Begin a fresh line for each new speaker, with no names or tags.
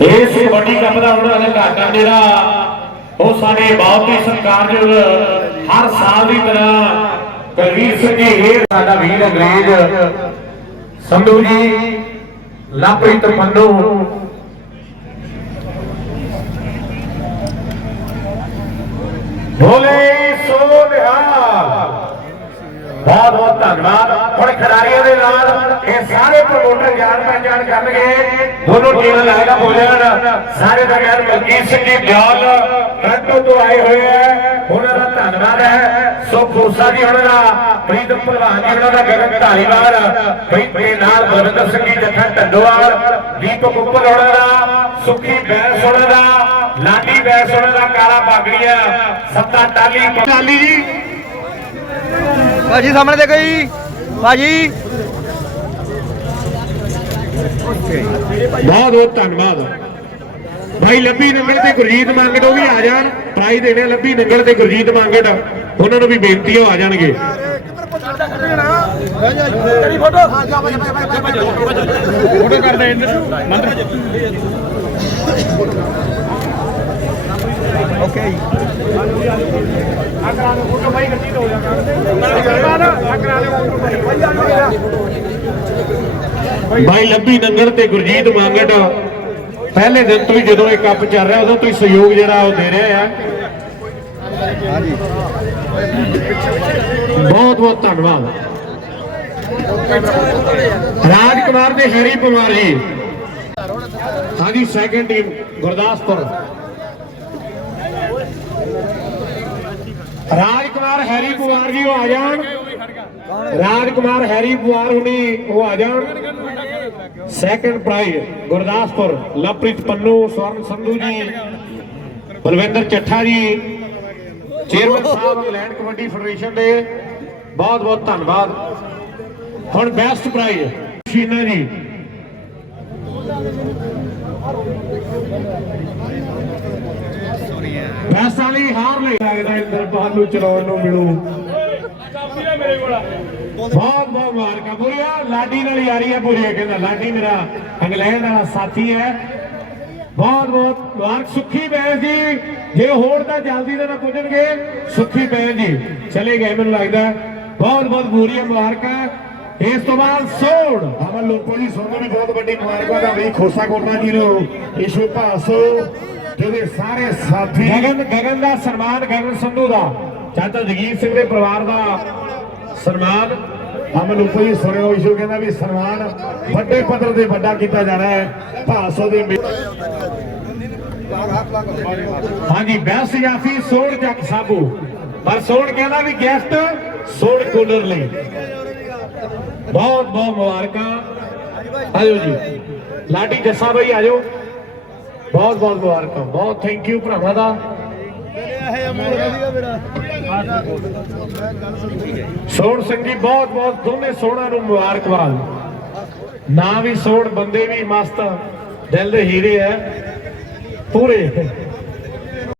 ਇਸ ਕਬੱਡੀ ਕੱਪ ਦਾ ਹੁਣ ਉਦਘਾਟਨ ਜਿਹੜਾ ਉਹ ਸਾਡੇ ਬਹੁਤ ਹੀ ਸਤਿਕਾਰਯੋਗ ਹਰ ਸਾਲ ਦੀ ਤਰ੍ਹਾਂ ਕਰਵੀਰ ਸਿੰਘ ਜੀ ਹੇਰ ਸਾਡਾ ਵੀਰ ਅੰਗਰੇਜ਼ ਸੰਧੂ ਜੀ, ਲਾਪ੍ਰੀਤ ਪੰਨੂ ਬੋਲੇ ਸੋ ਨਿਹਾਲ ਬਹੁਤ ਬਹੁਤ ਧੰਨਵਾਦ। ਹੁਣ ਖਿਡਾਰੀਆਂ ਦੇ ਨਾਲ ਇਹ ਸਾਰੇ ਪ੍ਰਮੋਟਰ ਜਾਣ ਪਹਿਚਾਣ ਕਰਨਗੇ। ਦੋਨੋਂ ਟੀਮਾਂ ਲੱਗਦਾ ਬੋਲਣ ਸਾਰੇ ਦਾ ਗਿਆਨ ਮਲਕੀਤ ਸਿੰਘ ਜੀ ਗਿਆਲ ਟਰੰਟੋ ਤੋਂ ਆਏ ਹੋਏ ਹੈ ਉਹਨਾਂ ਦਾ ਧੰਨਵਾਦ ਹੈ। ਸੋ ਖੋਸਾ ਜੀ ਉਹਨਾਂ ਦਾ ਪ੍ਰੀਤ ਭਲਵਾਨ ਜੀ ਉਹਨਾਂ ਦਾ ਗਗਨ ਧਾਰੀਵਾਲ। ਬਈ ਨਾਲ ਬਲਵਿੰਦਰ ਸਿੰਘ ਜੀ, ਜੱਥਾ ਢੱਡੋਵਾਲ। ਦੀਪਕ ਉੱਪਰ ਉਹਨਾਂ ਦਾ, ਸੁੱਖੀ ਬੈਂਸ ਉਹਨਾਂ ਦਾ। ਲਾਡੀ ਉਹਨਾਂ ਦਾ ਕਾਲਾ ਬਾਗੜੀਆ ਸੱਤਾ ਟਾਲੀ ਟਾਲੀ। ਜੀ
ਭਾਜੀ ਸਾਹਮਣੇ ਦੇਖੋ ਜੀ। ਭਾਜੀ।
ਬਹੁਤ ਬਹੁਤ ਧੰਨਵਾਦ। ਭਾਈ ਲੱਭੀ ਨੰਗਲ ਤੇ ਗੁਰਜੀਤ ਮੰਗੜ ਉਹ ਵੀ ਆ ਜਾਣ ਪ੍ਰਾਈਜ਼ ਦੇਣੇ ਆ ਲੱਭੀ ਨੰਗਲ ਤੇ ਗੁਰਜੀਤ ਮੰਗੜ ਉਹਨਾਂ ਨੂੰ ਵੀ ਬੇਨਤੀ ਹੈ
ਓਕੇ ਜੀ।
ਭਾਈ ਲੱਭੀ ਨੰਗਲ ਤੇ ਗੁਰਜੀਤ ਮੰਗੜ ਪਹਿਲੇ ਦਿਨ ਤੋਂ ਹੀ ਜਦੋਂ ਇਹ ਕੱਪ ਚੱਲ ਰਿਹਾ ਉਦੋਂ ਤੋਂ ਹੀ ਸਹਿਯੋਗ ਜਿਹੜਾ ਉਹ ਦੇ ਰਹੇ ਆ।
ਹਾਂਜੀ।
ਬਹੁਤ ਬਹੁਤ ਧੰਨਵਾਦ। ਰਾਜ ਕੁਮਾਰ ਦੇ ਹੈਰੀ ਪਵਾਰ ਜੀ। ਹਾਂਜੀ second team Gurdaspur Raj Kumar Harry Pawar ji ਉਹ ਆ ਜਾਣ। ਰਾਜ ਕੁਮਾਰ ਹੈਰੀ ਪਵਾਰ ਹੁਣੀ ਉਹ ਆ ਜਾਣ। Second prize Gurdaspur, Lovepreet Pannu, Swaran Sandhu ji, Balwinder Chatha ji, chairman ਸਾਹਿਬ ਇੰਗਲੈਂਡ ਕਬੱਡੀ ਫੈਡਰੇਸ਼ਨ ਦੇ। ਬਹੁਤ ਬਹੁਤ ਧੰਨਵਾਦ। ਹੁਣ ਬੈਸਟ ਪ੍ਰਾਈਜ਼ ਸ਼ੀਨਾ ਜੀ। ਬੈਸਟ ਵਾਲੀ ਹਾਰ ਲਈ। ਲੱਗਦਾ ਇੰਦਰਪਾਲ ਨੂੰ ਚਲਾਉਣ ਨੂੰ ਮਿਲੂ। ਬਹੁਤ ਬਹੁਤ ਮੁਬਾਰਕਾਂ। ਪੂਰੀਆ ਲਾਡੀ ਨਾਲ ਯਾਰੀ ਹੈ ਪੂਰੀ ਕਹਿੰਦਾ, ਲਾਡੀ ਮੇਰਾ ਇੰਗਲੈਂਡ ਵਾਲਾ ਸਾਥੀ ਹੈ। ਬਹੁਤ ਬਹੁਤ ਮੁਬਾਰਕ। ਸੁੱਖੀ ਬੈਨ ਜੀ, ਜੇ ਹੋਰ ਤਾਂ ਜਲਦੀ ਨਾਲ ਪੁੱਜਣਗੇ। ਸੁੱਖੀ ਬੈਨ ਜੀ, ਚਲੇ ਗਏ ਮੈਨੂੰ ਲੱਗਦਾ। ਬਹੁਤ ਬਹੁਤ ਪੂਰੀਆਂ ਮੁਬਾਰਕਾਂ ਇਸ ਤੋਂ ਬਾਅਦ ਸੋੜ
ਅਮਨ ਲੋਕੋ ਜੀ ਤੁਹਾਨੂੰ ਵੀ ਬਹੁਤ ਵੱਡੀ ਮੁਬਾਰਕਾਂ ਦਾ ਵੀ ਖੋਸਾ ਕੋਟਾ ਜੀ ਨੂੰ। ਇਸ਼ੂ ਭਾਸੋ ਤੇ ਉਹਦੇ ਸਾਰੇ ਸਾਥੀ
ਗਗਨ ਗਗਨ ਦਾ ਸਨਮਾਨ ਗਗਨ ਸੰਧੂ ਦਾ। ਚਾਚਾ ਜਗੀਰ ਸਿੰਘ ਦੇ ਪਰਿਵਾਰ ਦਾ ਸਨਮਾਨ।
ਅਮਨ ਲੋਕੋ ਜੀ ਸੁਣਿਓ ਇਸ਼ੂ ਕਹਿੰਦਾ ਵੀ ਸਨਮਾਨ ਵੱਡੇ ਪੱਧਰ ਤੇ ਵੱਡਾ ਕੀਤਾ ਜਾਣਾ ਹੈ। ਭਾਸੋ ਦੇ
ਹਾਂਜੀ ਬੈਸਟ ਜਾਫੀ ਸੋੜ ਚੱਕ ਸਾਬੂ। ਪਰ ਸੋੜ ਕਹਿੰਦਾ ਵੀ ਗੈਸਟ ਸੋੜ ਕੂਲਰ ਲਈ। ਬਹੁਤ ਬਹੁਤ ਮੁਬਾਰਕਾਂ। ਆਜੋ ਜੀ। ਲਾਡੀ ਜੱਸਾ ਭਾਈ ਆਜੋ। ਬਹੁਤ ਬਹੁਤ ਮੁਬਾਰਕਾਂ, ਬਹੁਤ ਥੈਂਕ ਯੂ ਭਰਾਵਾਂ ਦਾ। ਸੋੜ ਸਿੰਘ ਜੀ ਬਹੁਤ ਬਹੁਤ, ਦੋਨੇ ਸੋੜਾਂ ਨੂੰ ਮੁਬਾਰਕਬਾਦ। ਨਾ ਵੀ ਸੋੜ ਬੰਦੇ ਵੀ ਮਸਤ, ਦਿਲ ਦੇ ਹੀਰੇ ਹੈ ਪੂਰੇ।